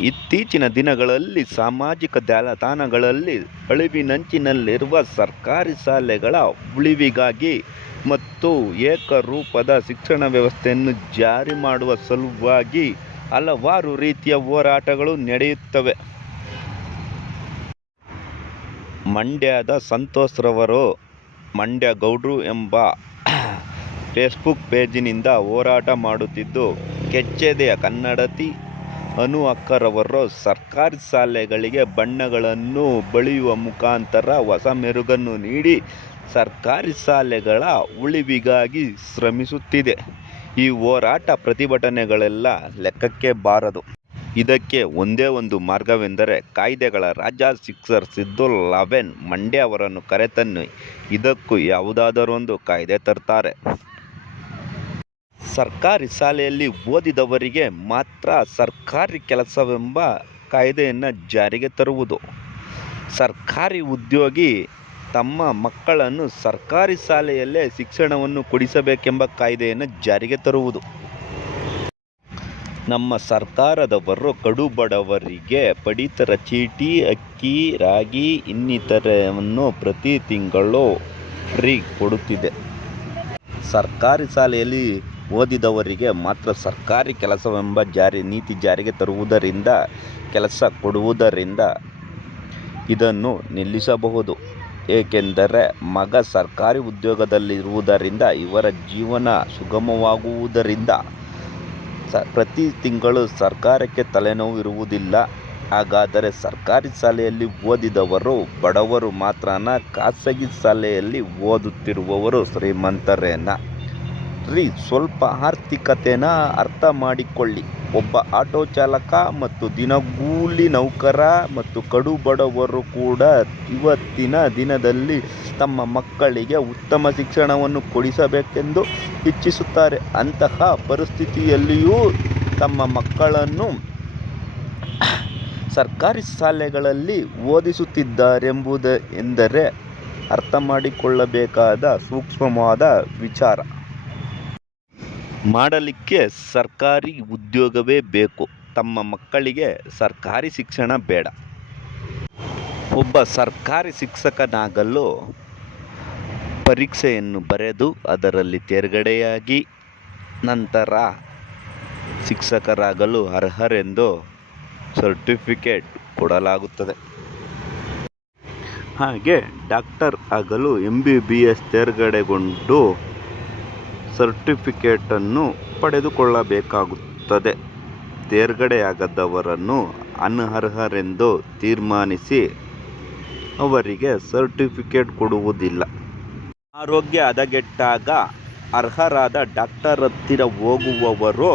ಇತ್ತೀಚಿನ ದಿನಗಳಲ್ಲಿ ಸಾಮಾಜಿಕ ಜಾಲತಾಣಗಳಲ್ಲಿ ಅಳಿವಿನಂಚಿನಲ್ಲಿರುವ ಸರ್ಕಾರಿ ಶಾಲೆಗಳ ಉಳಿವಿಗಾಗಿ ಮತ್ತು ಏಕರೂಪದ ಶಿಕ್ಷಣ ವ್ಯವಸ್ಥೆಯನ್ನು ಜಾರಿ ಮಾಡುವ ಸಲುವಾಗಿ ಹಲವಾರು ರೀತಿಯ ಹೋರಾಟಗಳು ನಡೆಯುತ್ತವೆ. ಮಂಡ್ಯದ ಸಂತೋಷ್ರವರು ಮಂಡ್ಯ ಗೌಡ್ರು ಎಂಬ ಫೇಸ್ಬುಕ್ ಪೇಜಿನಿಂದ ಹೋರಾಟ ಮಾಡುತ್ತಿದ್ದು, ಕೆಚ್ಚೆದೆಯ ಕನ್ನಡತಿ ಅನು ಅಕ್ಕರವರು ಸರ್ಕಾರಿ ಶಾಲೆಗಳಿಗೆ ಬಣ್ಣಗಳನ್ನು ಬಳಿಯುವ ಮುಖಾಂತರ ಹೊಸ ಮೆರುಗನ್ನು ನೀಡಿ ಸರ್ಕಾರಿ ಶಾಲೆಗಳ ಉಳಿವಿಗಾಗಿ ಶ್ರಮಿಸುತ್ತಿದೆ. ಈ ಹೋರಾಟ ಪ್ರತಿಭಟನೆಗಳೆಲ್ಲ ಲೆಕ್ಕಕ್ಕೆ ಬಾರದು. ಇದಕ್ಕೆ ಒಂದೇ ಒಂದು ಮಾರ್ಗವೆಂದರೆ ಕಾಯ್ದೆಗಳ ರಾಜ ಸಿಕ್ಸರ್ ಸಿದ್ದು ಲಾವೆನ್ ಮಂಡ್ಯ ಅವರನ್ನು ಕರೆತನ್ನಿ. ಇದಕ್ಕೂ ಯಾವುದಾದರೊಂದು ಕಾಯ್ದೆ ತರ್ತಾರೆ. ಸರ್ಕಾರಿ ಶಾಲೆಯಲ್ಲಿ ಓದಿದವರಿಗೆ ಮಾತ್ರ ಸರ್ಕಾರಿ ಕೆಲಸವೆಂಬ ಕಾಯ್ದೆಯನ್ನು ಜಾರಿಗೆ ತರುವುದು. ಸರ್ಕಾರಿ ಉದ್ಯೋಗಿ ತಮ್ಮ ಮಕ್ಕಳನ್ನು ಸರ್ಕಾರಿ ಶಾಲೆಯಲ್ಲೇ ಶಿಕ್ಷಣವನ್ನು ಕೊಡಿಸಬೇಕೆಂಬ ಕಾಯ್ದೆಯನ್ನು ಜಾರಿಗೆ ತರುವುದು. ನಮ್ಮ ಸರ್ಕಾರದವರು ಕಡು ಬಡವರಿಗೆ ಪಡಿತರ ಚೀಟಿ, ಅಕ್ಕಿ, ರಾಗಿ ಇನ್ನಿತರವನ್ನು ಪ್ರತಿ ತಿಂಗಳು ಫ್ರೀ ಕೊಡುತ್ತಿದೆ. ಸರ್ಕಾರಿ ಶಾಲೆಯಲ್ಲಿ ಓದಿದವರಿಗೆ ಮಾತ್ರ ಸರ್ಕಾರಿ ಕೆಲಸವೆಂಬ ನೀತಿ ಜಾರಿಗೆ ತರುವುದರಿಂದ, ಕೆಲಸ ಕೊಡುವುದರಿಂದ ಇದನ್ನು ನಿಲ್ಲಿಸಬಹುದು. ಏಕೆಂದರೆ ಮಗ ಸರ್ಕಾರಿ ಉದ್ಯೋಗದಲ್ಲಿರುವುದರಿಂದ ಇವರ ಜೀವನ ಸುಗಮವಾಗುವುದರಿಂದ ಪ್ರತಿ ತಿಂಗಳು ಸರ್ಕಾರಕ್ಕೆ ತಲೆನೋವು ಇರುವುದಿಲ್ಲ. ಹಾಗಾದರೆ ಸರ್ಕಾರಿ ಶಾಲೆಯಲ್ಲಿ ಓದಿದವರು ಬಡವರು ಮಾತ್ರನಾ? ಖಾಸಗಿ ಶಾಲೆಯಲ್ಲಿ ಓದುತ್ತಿರುವವರು ಶ್ರೀಮಂತರೇನಾ? ಸ್ವಲ್ಪ ಆರ್ಥಿಕತೆನ ಅರ್ಥ ಮಾಡಿಕೊಳ್ಳಿ. ಒಬ್ಬ ಆಟೋ ಚಾಲಕ ಮತ್ತು ದಿನಗೂಲಿ ನೌಕರ ಮತ್ತು ಕಡು ಬಡವರು ಕೂಡ ಇವತ್ತಿನ ದಿನದಲ್ಲಿ ತಮ್ಮ ಮಕ್ಕಳಿಗೆ ಉತ್ತಮ ಶಿಕ್ಷಣವನ್ನು ಕೊಡಿಸಬೇಕೆಂದು ಇಚ್ಛಿಸುತ್ತಾರೆ. ಅಂತಹ ಪರಿಸ್ಥಿತಿಯಲ್ಲಿಯೂ ತಮ್ಮ ಮಕ್ಕಳನ್ನು ಸರ್ಕಾರಿ ಶಾಲೆಗಳಲ್ಲಿ ಓದಿಸುತ್ತಿದ್ದಾರೆಂದರೆ ಅರ್ಥ ಮಾಡಿಕೊಳ್ಳಬೇಕಾದ ಸೂಕ್ಷ್ಮವಾದ ವಿಚಾರ. ಮಾಡಲಿಕ್ಕೆ ಸರ್ಕಾರಿ ಉದ್ಯೋಗವೇ ಬೇಕು. ತಮ್ಮ ಮಕ್ಕಳಿಗೆ ಸರ್ಕಾರಿ ಶಿಕ್ಷಣ ಬೇಡ. ಒಬ್ಬ ಸರ್ಕಾರಿ ಶಿಕ್ಷಕನಾಗಲು ಪರೀಕ್ಷೆಯನ್ನು ಬರೆದು ಅದರಲ್ಲಿ ತೇರ್ಗಡೆಯಾಗಿ ನಂತರ ಶಿಕ್ಷಕರಾಗಲು ಅರ್ಹರೆಂದು ಸರ್ಟಿಫಿಕೇಟ್ ಕೊಡಲಾಗುತ್ತದೆ. ಹಾಗೆ ಡಾಕ್ಟರ್ ಆಗಲು MBBS ತೇರ್ಗಡೆಗೊಂಡು ಸರ್ಟಿಫಿಕೇಟನ್ನು ಪಡೆದುಕೊಳ್ಳಬೇಕಾಗುತ್ತದೆ. ತೇರ್ಗಡೆಯಾಗದವರನ್ನು ಅನರ್ಹರೆಂದು ತೀರ್ಮಾನಿಸಿ ಅವರಿಗೆ ಸರ್ಟಿಫಿಕೇಟ್ ಕೊಡುವುದಿಲ್ಲ. ಆರೋಗ್ಯ ಹದಗೆಟ್ಟಾಗ ಅರ್ಹರಾದ ಡಾಕ್ಟರ್ ಹತ್ತಿರ ಹೋಗುವವರು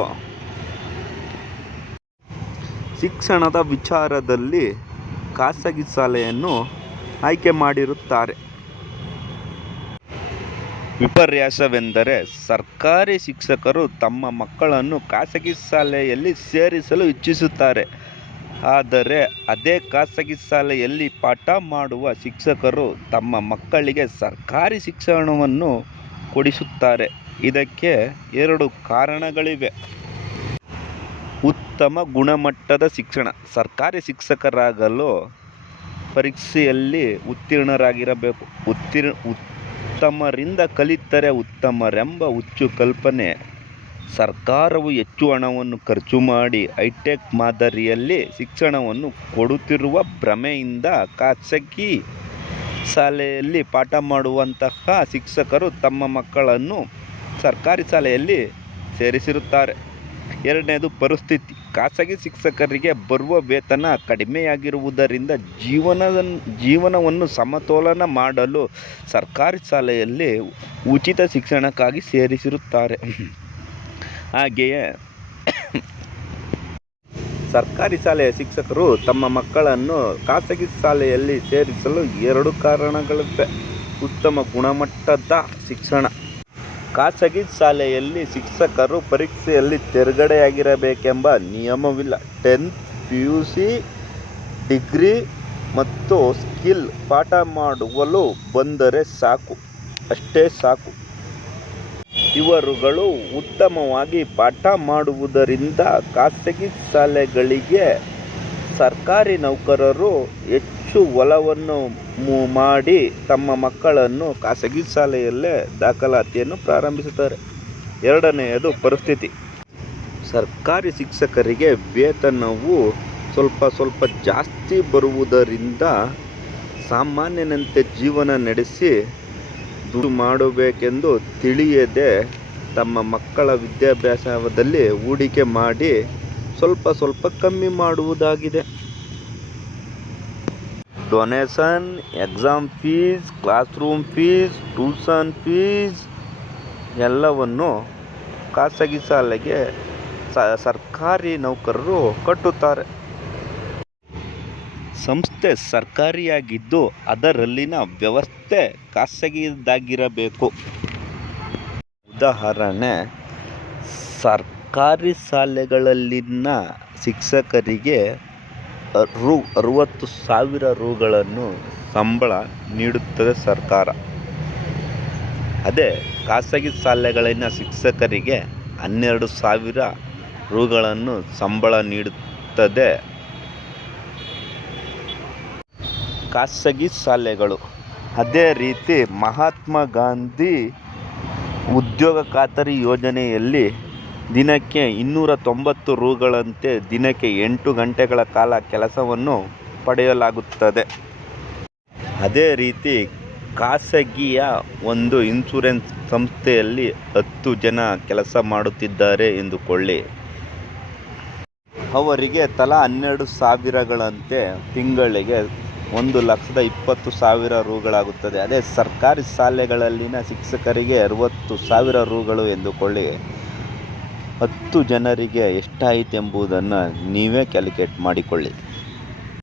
ಶಿಕ್ಷಣದ ವಿಚಾರದಲ್ಲಿ ಖಾಸಗಿ ಶಾಲೆಯನ್ನು ಆಯ್ಕೆ ಮಾಡಿರುತ್ತಾರೆ. ವಿಪರ್ಯಾಸವೆಂದರೆ ಸರ್ಕಾರಿ ಶಿಕ್ಷಕರು ತಮ್ಮ ಮಕ್ಕಳನ್ನು ಖಾಸಗಿ ಶಾಲೆಯಲ್ಲಿ ಸೇರಿಸಲು ಇಚ್ಛಿಸುತ್ತಾರೆ. ಆದರೆ ಅದೇ ಖಾಸಗಿ ಶಾಲೆಯಲ್ಲಿ ಪಾಠ ಮಾಡುವ ಶಿಕ್ಷಕರು ತಮ್ಮ ಮಕ್ಕಳಿಗೆ ಸರ್ಕಾರಿ ಶಿಕ್ಷಣವನ್ನು ಕೊಡಿಸುತ್ತಾರೆ. ಇದಕ್ಕೆ ಎರಡು ಕಾರಣಗಳಿವೆ. ಉತ್ತಮ ಗುಣಮಟ್ಟದ ಶಿಕ್ಷಣ. ಸರ್ಕಾರಿ ಶಿಕ್ಷಕರಾಗಲು ಪರೀಕ್ಷೆಯಲ್ಲಿ ಉತ್ತೀರ್ಣರಾಗಿರಬೇಕು. ಉತ್ತಮರಿಂದ ಕಲಿತರೆ ಉತ್ತಮರೆಂಬ ಹುಚ್ಚು ಕಲ್ಪನೆ. ಸರ್ಕಾರವು ಹೆಚ್ಚು ಹಣವನ್ನು ಖರ್ಚು ಮಾಡಿ ಹೈಟೆಕ್ ಮಾದರಿಯಲ್ಲಿ ಶಿಕ್ಷಣವನ್ನು ಕೊಡುತ್ತಿರುವ ಭ್ರಮೆಯಿಂದ ಖಾಸಗಿ ಶಾಲೆಯಲ್ಲಿ ಪಾಠ ಮಾಡುವಂತಹ ಶಿಕ್ಷಕರು ತಮ್ಮ ಮಕ್ಕಳನ್ನು ಸರ್ಕಾರಿ ಶಾಲೆಯಲ್ಲಿ ಸೇರಿಸಿರುತ್ತಾರೆ. ಎರಡನೇದು ಪರಿಸ್ಥಿತಿ. ಖಾಸಗಿ ಶಿಕ್ಷಕರಿಗೆ ಬರುವ ವೇತನ ಕಡಿಮೆಯಾಗಿರುವುದರಿಂದ ಜೀವನವನ್ನು ಸಮತೋಲನ ಮಾಡಲು ಸರ್ಕಾರಿ ಶಾಲೆಯಲ್ಲಿ ಉಚಿತ ಶಿಕ್ಷಣಕ್ಕಾಗಿ ಸೇರಿಸಿರುತ್ತಾರೆ. ಹಾಗೆಯೇ ಸರ್ಕಾರಿ ಶಾಲೆಯ ಶಿಕ್ಷಕರು ತಮ್ಮ ಮಕ್ಕಳನ್ನು ಖಾಸಗಿ ಶಾಲೆಯಲ್ಲಿ ಸೇರಿಸಲು ಎರಡು ಕಾರಣಗಳಿವೆ. ಉತ್ತಮ ಗುಣಮಟ್ಟದ ಶಿಕ್ಷಣ. ಖಾಸಗಿ ಶಾಲೆಯಲ್ಲಿ ಶಿಕ್ಷಕರು ಪರೀಕ್ಷೆಯಲ್ಲಿ ತೇರ್ಗಡೆಯಾಗಿರಬೇಕೆಂಬ ನಿಯಮವಿಲ್ಲ. 10th PUC ಡಿಗ್ರಿ ಮತ್ತು ಸ್ಕಿಲ್ ಪಾಠ ಮಾಡಲು ಬಂದರೆ ಸಾಕು, ಅಷ್ಟೇ ಸಾಕು. ಇವರುಗಳು ಉತ್ತಮವಾಗಿ ಪಾಠ ಮಾಡುವುದರಿಂದ ಖಾಸಗಿ ಶಾಲೆಗಳಿಗೆ ಸರ್ಕಾರಿ ನೌಕರರು ಹೆಚ್ಚು ಒಲವನ್ನು ಮಾಡಿ ತಮ್ಮ ಮಕ್ಕಳನ್ನು ಖಾಸಗಿ ಶಾಲೆಯಲ್ಲೇ ದಾಖಲಾತಿಯನ್ನು ಪ್ರಾರಂಭಿಸುತ್ತಾರೆ. ಎರಡನೆಯದು ಪರಿಸ್ಥಿತಿ. ಸರ್ಕಾರಿ ಶಿಕ್ಷಕರಿಗೆ ವೇತನವು ಸ್ವಲ್ಪ ಜಾಸ್ತಿ ಬರುವುದರಿಂದ ಸಾಮಾನ್ಯನಂತೆ ಜೀವನ ನಡೆಸಿ ದುಡ್ಡು ಮಾಡಬೇಕೆಂದು ತಿಳಿಯದೆ ತಮ್ಮ ಮಕ್ಕಳ ವಿದ್ಯಾಭ್ಯಾಸದಲ್ಲಿ ಹೂಡಿಕೆ ಮಾಡಿ ಸ್ವಲ್ಪ ಕಮ್ಮಿ ಮಾಡುವುದಾಗಿದೆ. Donation, exam fees, class room fees, tuition fees ಎಲ್ಲವನ್ನು ಖಾಸಗಿ ಶಾಲೆಗೆ ಸರ್ಕಾರಿ ನೌಕರರು ಕಟ್ಟುತ್ತಾರೆ. ಸಂಸ್ಥೆ ಸರ್ಕಾರಿಯಾಗಿದ್ದು ಅದರಲ್ಲಿನ ವ್ಯವಸ್ಥೆ ಖಾಸಗಿಯದಾಗಿರಬೇಕು. ಉದಾಹರಣೆ, ಸರ್ಕಾರಿ ಶಾಲೆಗಳಲ್ಲಿನ ಶಿಕ್ಷಕರಿಗೆ ರೂ. 60,000 ಸಂಬಳ ನೀಡುತ್ತದೆ ಸರ್ಕಾರ. ಅದೇ ಖಾಸಗಿ ಶಾಲೆಗಳಲ್ಲಿನ ಶಿಕ್ಷಕರಿಗೆ 12,000 ಸಂಬಳ ನೀಡುತ್ತದೆ ಖಾಸಗಿ ಶಾಲೆಗಳು. ಅದೇ ರೀತಿ ಮಹಾತ್ಮ ಗಾಂಧಿ ಉದ್ಯೋಗ ಖಾತರಿ ಯೋಜನೆಯಲ್ಲಿ ದಿನಕ್ಕೆ 290 ದಿನಕ್ಕೆ 8 ಗಂಟೆಗಳ ಕಾಲ ಕೆಲಸವನ್ನು ಪಡೆಯಲಾಗುತ್ತದೆ. ಅದೇ ರೀತಿ ಖಾಸಗಿಯ ಒಂದು ಇನ್ಶೂರೆನ್ಸ್ ಸಂಸ್ಥೆಯಲ್ಲಿ 10 ಜನ ಕೆಲಸ ಮಾಡುತ್ತಿದ್ದಾರೆ ಎಂದುಕೊಳ್ಳಿ. ಅವರಿಗೆ ತಲಾ 12,000 ತಿಂಗಳಿಗೆ 1,20,000 ಅದೇ ಸರ್ಕಾರಿ ಶಾಲೆಗಳಲ್ಲಿನ ಶಿಕ್ಷಕರಿಗೆ 60,000 ಎಂದುಕೊಳ್ಳಿ. 10 ಜನರಿಗೆ ಎಷ್ಟಾಯಿತೆಂಬುದನ್ನು ನೀವೇ ಕ್ಯಾಲ್ಕುಲೇಟ್ ಮಾಡಿಕೊಳ್ಳಿ.